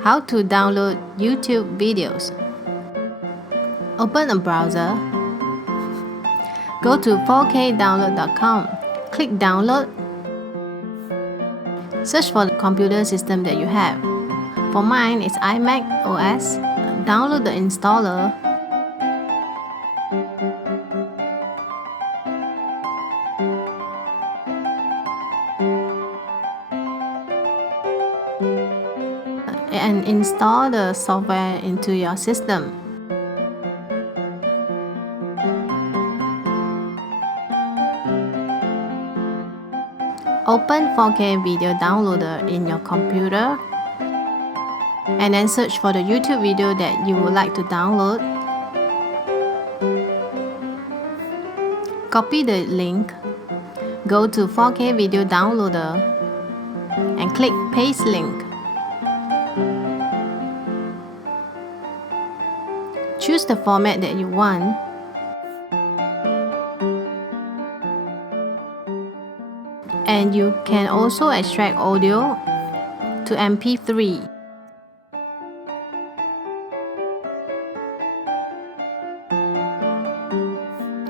How to download YouTube videos. Open a browser. Go to 4kdownload.com. Click download. Search for the computer system that you have. For mine, it's iMac OS. Download the installer. And install the software into your system. Open 4K video downloader in your computer and then search for the YouTube video that you would like to download. Copy the link, go to 4K video downloader and click paste link. Choose the format that you want. And you can also extract audio to MP3.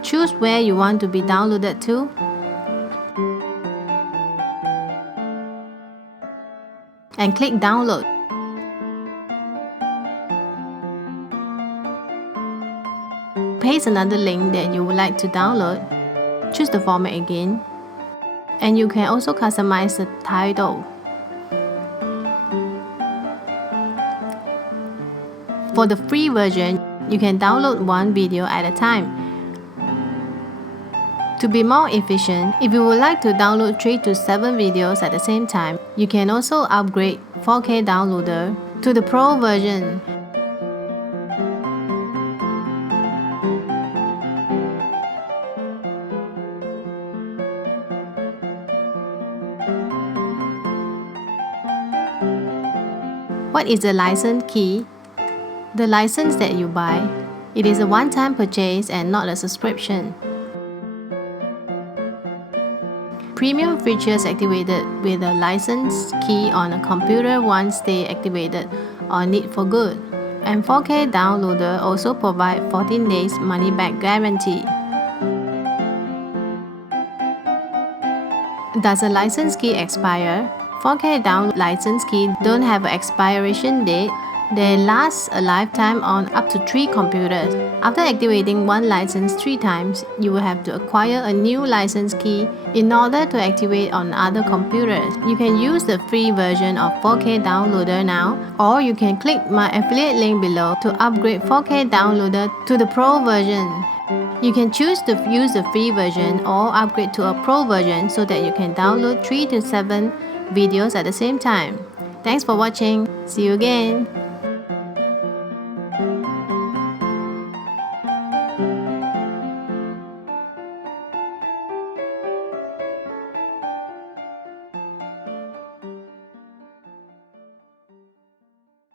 Choose where you want to be downloaded to. And click download. Paste another link that you would like to download. Choose the format again. And you can also customize the title. For the free version, you can download one video at a time. To be more efficient, if you would like to download 3 to 7 videos at the same time, you can also upgrade 4K downloader to the Pro version. What is the license key? The license that you buy. It is a one-time purchase and not a subscription. Premium features activated with a license key on a computer once they activated or need for good. And 4K downloader also provide 14 days money-back guarantee. Does a license key expire? 4K download license key don't have an expiration date. They last a lifetime on up to 3 computers. After activating one license 3 times, you will have to acquire a new license key in order to activate on other computers. You can use the free version of 4K downloader now, or you can click my affiliate link below to upgrade 4K downloader to the Pro version. You can choose to use the free version or upgrade to a Pro version so that you can download 3 to 7 videos at the same time. Thanks for watching. See you again.